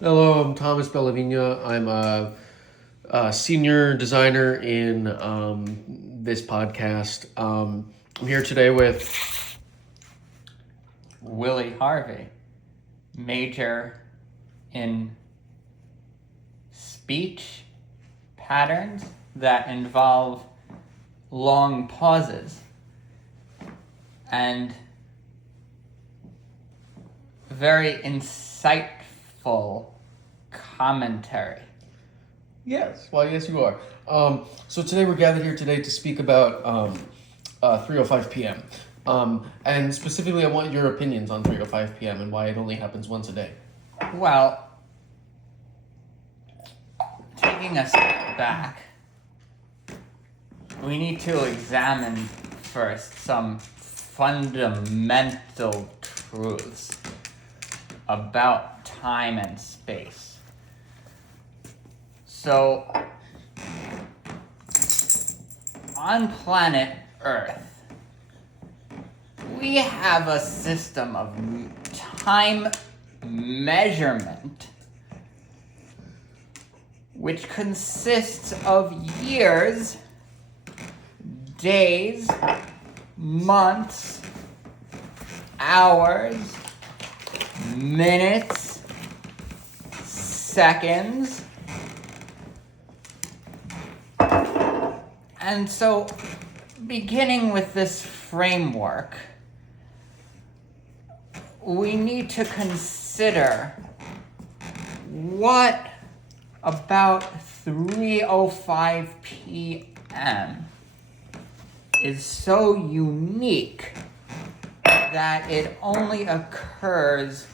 Hello, I'm Thomas Bellavina. I'm a senior designer in this podcast. I'm here today with. Willie Harvey, major in speech patterns that involve long pauses and very insightful commentary. Yes, well, yes, you are. So today we're gathered here today to speak about 3:05 p.m. And specifically, I want your opinions on 3:05 p.m. and why it only happens once a day. Well, taking a step back, we need to examine first some fundamental truths about time and space. So, on planet Earth, we have a system of time measurement which consists of years, days, months, hours, minutes, seconds. And so, beginning with this framework, we need to consider what about 3:05 p.m. is so unique that it only occurs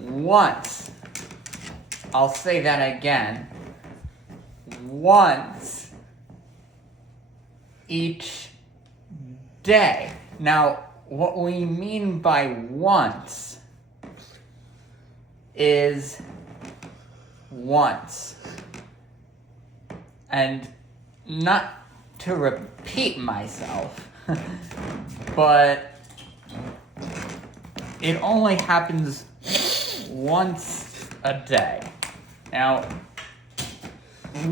once. I'll say that again. Once each day. Now, what we mean by once is once. And not to repeat myself, but it only happens once a day. Now,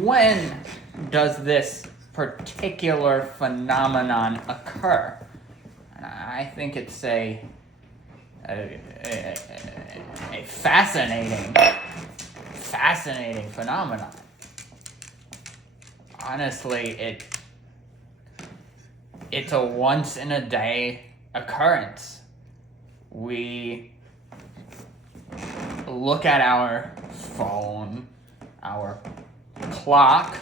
when does this particular phenomenon occur? I think it's a fascinating phenomenon. Honestly, it's a once in a day occurrence. We look at our phone, our clock,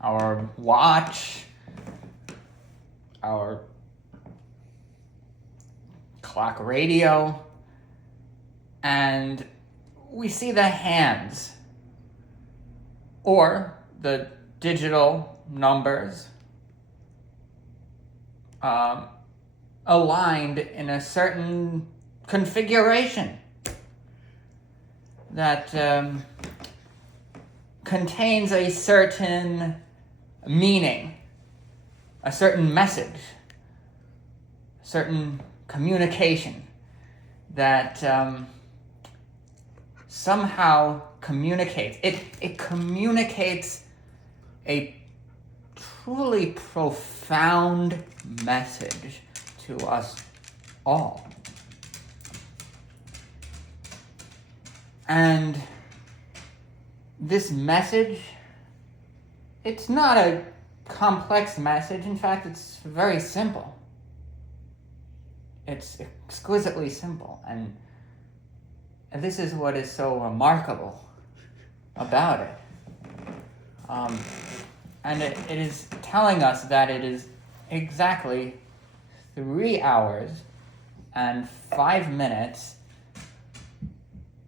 our watch, our clock radio, and we see the hands or the digital numbers aligned in a certain configuration that contains a certain meaning, a certain message, a certain communication that somehow communicates. It communicates a truly profound message to us all. And this message, it's not a complex message. In fact, it's very simple. It's exquisitely simple. And this is what is so remarkable about it. And it is telling us that it is exactly 3 hours and 5 minutes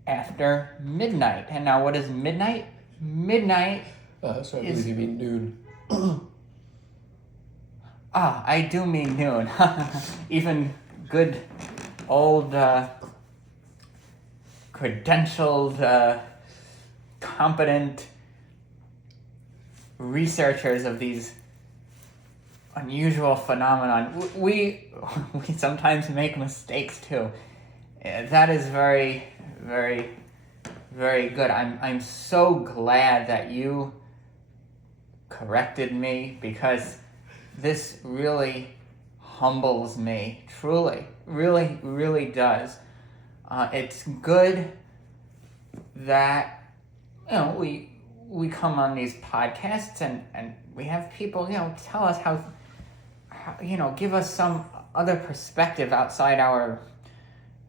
after midnight. And now what is midnight? Midnight So I believe you mean noon. I do mean noon. Even good old credentialed, competent researchers of these unusual phenomenon. We sometimes make mistakes too. That is very, very very good. I'm so glad that you corrected me, because this really humbles me, truly, really, really does. It's good that, we come on these podcasts and we have people, tell us how, give us some other perspective outside our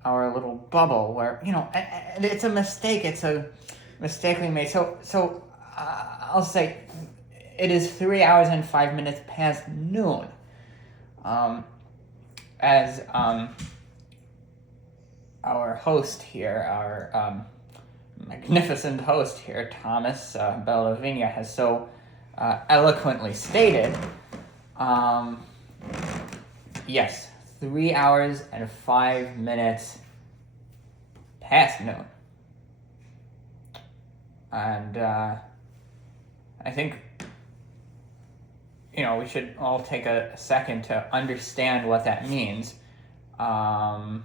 little bubble where, and it's a mistake. It's a mistake we made. So I'll say it is 3 hours and 5 minutes past noon. As our host here, our magnificent host here, Thomas Bellavina, has so eloquently stated, yes, 3 hours and 5 minutes past noon. And I think, we should all take a second to understand what that means. But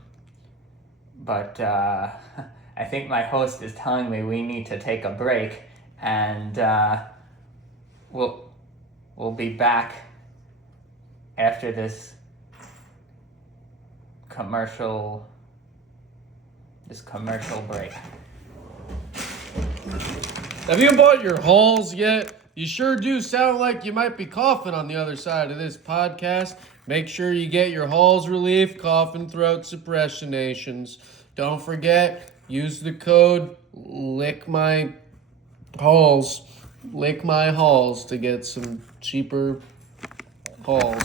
I think my host is telling me we need to take a break, and we'll be back after this commercial break. Have you bought your Halls yet? You sure do sound like you might be coughing on the other side of this podcast. Make sure you get your Halls Relief Cough and Throat Suppressionations. Don't forget, use the code LICKMYHALLS to get some cheaper Halls.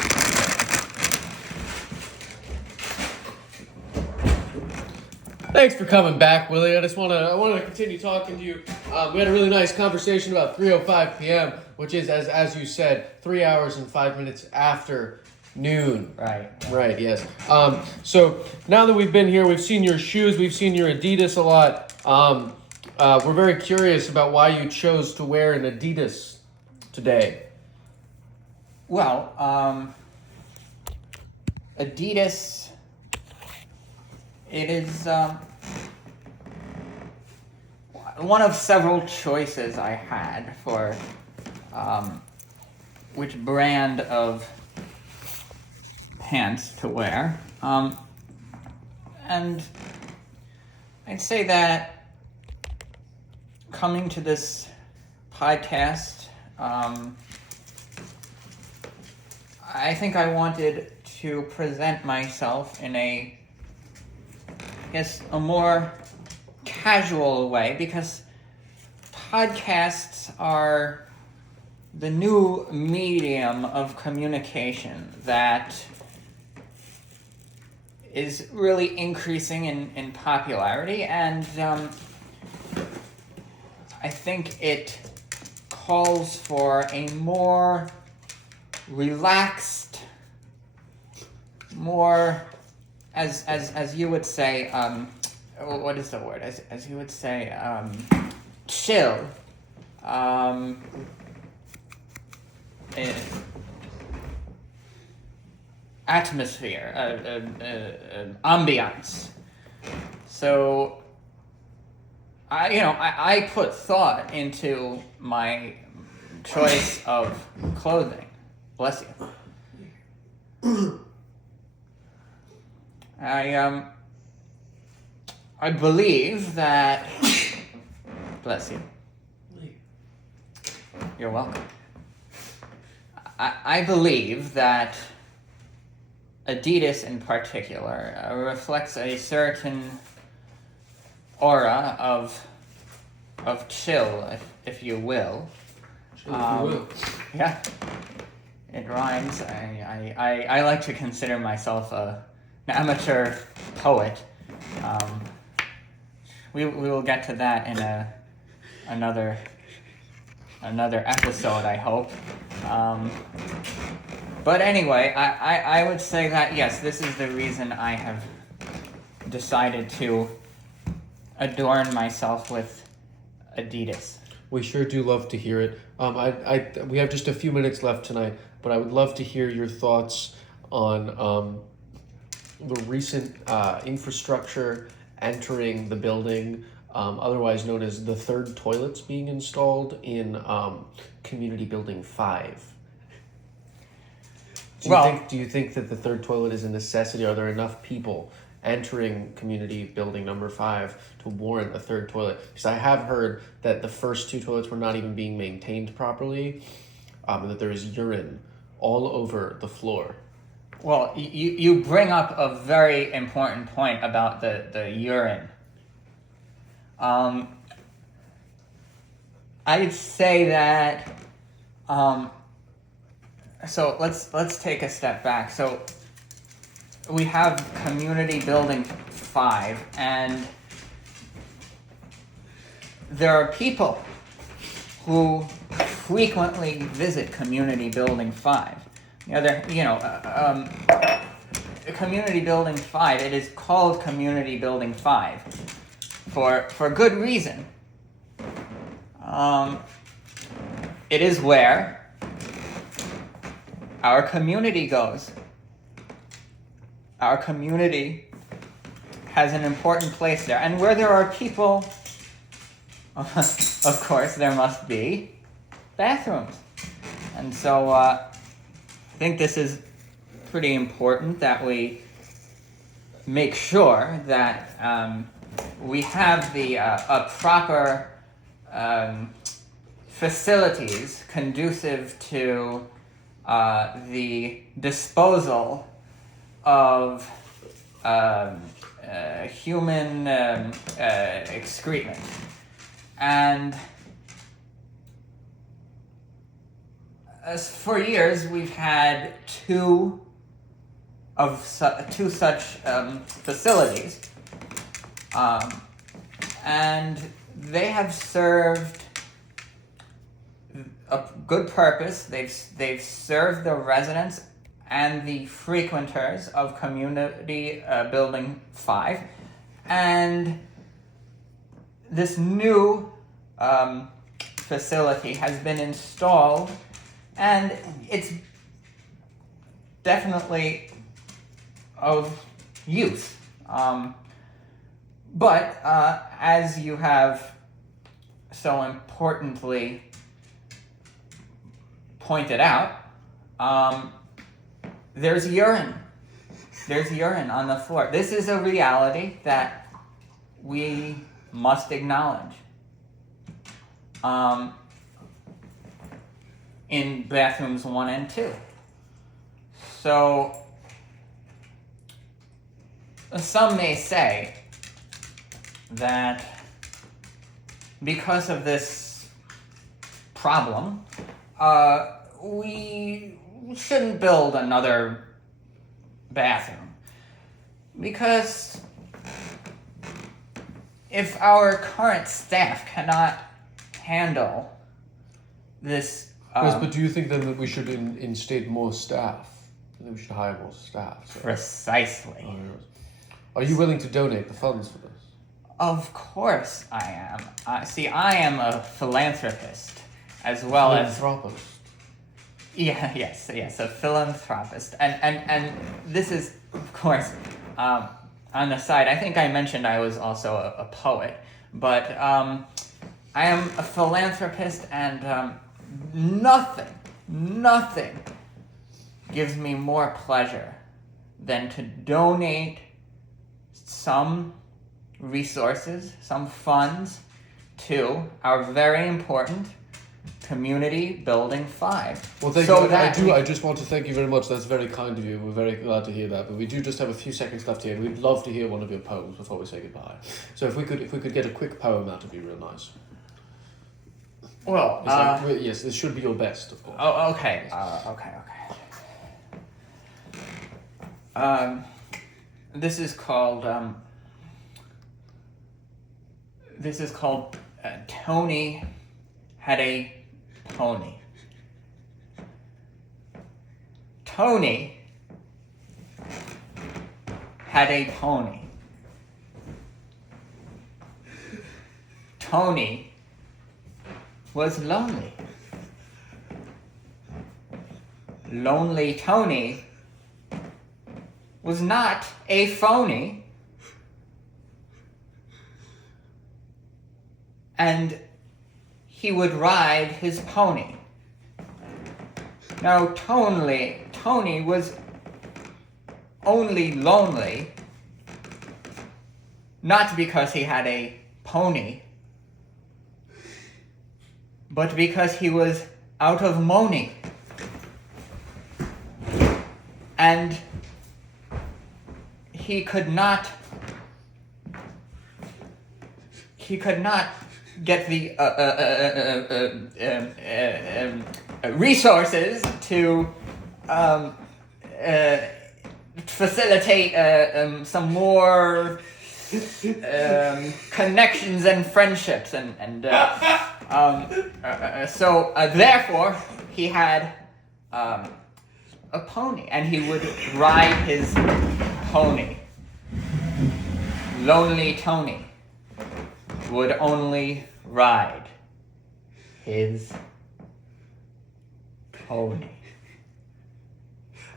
Thanks for coming back, Willie. I want to continue talking to you. We had a really nice conversation about 3:05 p.m., which is, as you said, 3 hours and 5 minutes after noon. Right, yes. So now that we've been here, we've seen your shoes, we've seen your Adidas a lot. We're very curious about why you chose to wear an Adidas today. Well, Adidas, it is one of several choices I had for which brand of pants to wear. And I'd say that coming to this podcast, I think I wanted to present myself in a more casual way, because podcasts are the new medium of communication that is really increasing in popularity, and I think it calls for a more relaxed, more, as you would say, what is the word? As you would say, chill. Atmosphere, ambiance. So, I put thought into my choice of clothing. Bless you. I believe that. Bless you. You're welcome. I believe that Adidas in particular reflects a certain aura of chill, if you will. Yeah, it rhymes. I like to consider myself an amateur poet. We will get to that in another episode, I hope. But anyway, I would say that, yes, this is the reason I have decided to adorn myself with Adidas. We sure do love to hear it. We have just a few minutes left tonight, but I would love to hear your thoughts on the recent infrastructure entering the building. otherwise known as the third toilets being installed in Community Building 5. Do you think that the third toilet is a necessity? Are there enough people entering Community Building number 5 to warrant a third toilet? Because I have heard that the first 2 toilets were not even being maintained properly, and that there is urine all over the floor. Well, you bring up a very important point about the urine. I'd say that. So let's take a step back. So we have Community Building 5, and there are people who frequently visit Community Building 5. Community Building 5, it is called Community Building 5 for good reason. It is where our community goes. Our community has an important place there. And where there are people, of course, there must be bathrooms. And so I think this is pretty important that we make sure that we have the proper facilities conducive to the disposal of human excrement. And as for years, we've had two such facilities, and they have served a good purpose. They've served the residents and the frequenters of Community Building 5, and this new facility has been installed, and it's definitely of use. But as you have so importantly pointed out, there's urine. There's urine on the floor. This is a reality that we must acknowledge. In bathrooms 1 and 2. So some may say that because of this problem, we shouldn't build another bathroom. Because if our current staff cannot handle this... yes, but do you think then that we should instate more staff? That we should hire more staff? So. Precisely. Oh, yes. Are you willing to donate the funds for this? Of course I am. I am a philanthropist as well as... Philanthropist. Yes, a philanthropist. And this is, of course, on the side, I think I mentioned I was also a poet, but I am a philanthropist, and nothing gives me more pleasure than to donate some resources, some funds to our very important Community Building 5. Well, thank you. I just want to thank you very much. That's very kind of you. We're very glad to hear that. But we do just have a few seconds left here. We'd love to hear one of your poems before we say goodbye. So if we could get a quick poem, that would be real nice. Well, yes, this should be your best, of course. Oh, okay. Okay. This is called. Tony had a pony. Tony had a pony. Tony was lonely. Lonely Tony was not a phony. and he would ride his pony. Now, Tony was only lonely, not because he had a pony, but because he was out of money. And he could not get the resources to facilitate some more connections and friendships, so therefore he had a pony, and he would ride his pony. Lonely Tony would only ride his pony.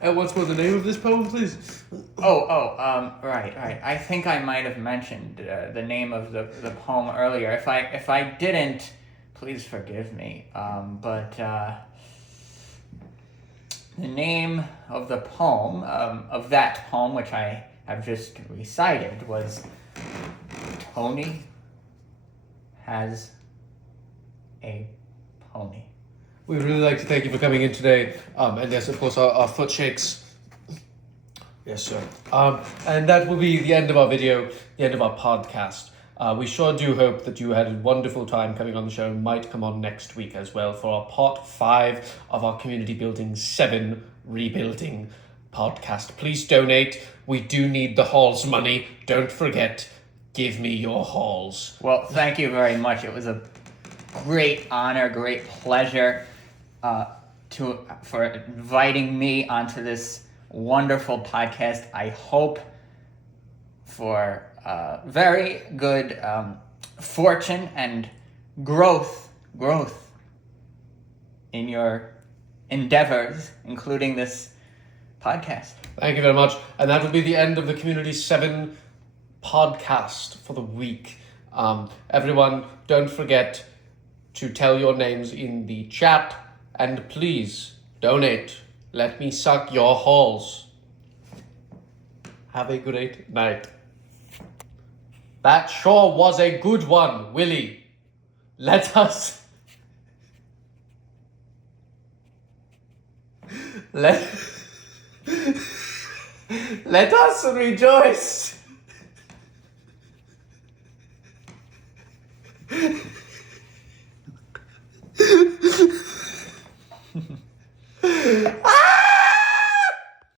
And what's the name of this poem, please? Right. I think I might have mentioned the name of the poem earlier. If I didn't, please forgive me. But the name of the poem, of that poem which I have just recited, was Tony Has a Pony. We'd really like to thank you for coming in today. And yes, of course, our foot shakes. Yes, sir. And that will be the end of our video, the end of our podcast. We sure do hope that you had a wonderful time coming on the show and might come on next week as well for our part 5 of our Community Building 7 Rebuilding podcast. Please donate. We do need the halls money. Don't forget, give me your halls. Well, thank you very much. It was a great honor, great pleasure for inviting me onto this wonderful podcast. I hope for very good fortune and growth in your endeavors, including this podcast. Thank you very much. And that will be the end of the Community 7 podcast for the week. Everyone, don't forget to tell your names in the chat, and please donate. Let me suck your halls. Have a great night. That sure was a good one, Willie. Let us let us rejoice.